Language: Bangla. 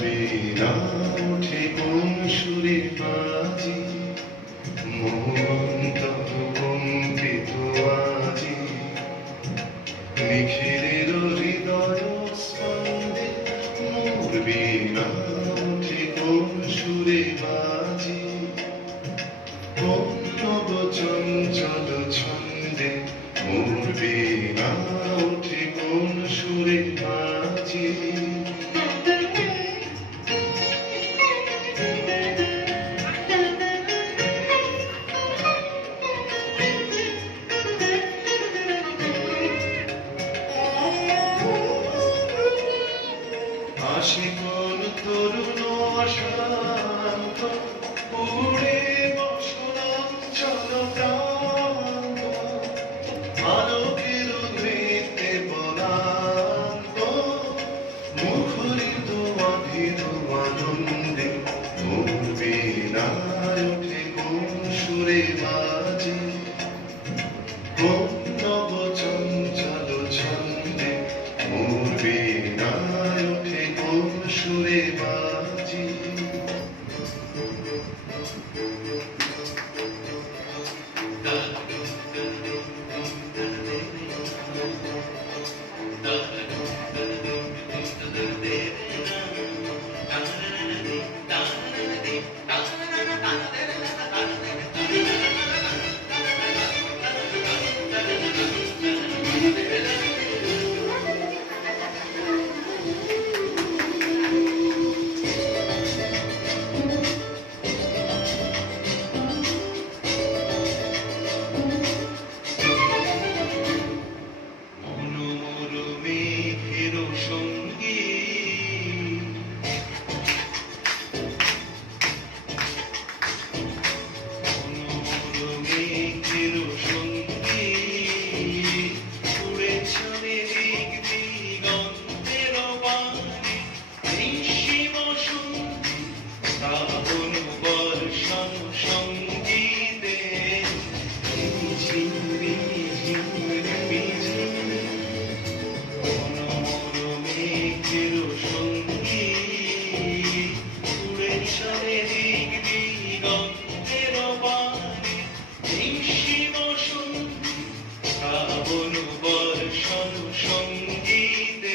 বীণা ওঠে কোন সুরে বাজে, মন্তর কম্পিত আজি। নিখিলের হৃদয় স্পন্দে মোর বীণা ওঠে কোন সুরে বাজে, কোন নব চঞ্চল ছন্দে মোর বীণা ওঠে কোন সুরে বাজে। আসে কোন তরুণ অশান্ত, উড়ে বসনাঞ্চল প্রান্ত, আলোকের নৃত্যে বনান্ত, মুখরিত অধীর আনন্দে মোর বীণায় ওঠে কোন সুরে বাজে, কোন নব চঞ্চল ছন্দে মোর বীণায় ওঠে কোন সুরে বাজে। সঙ্গীতে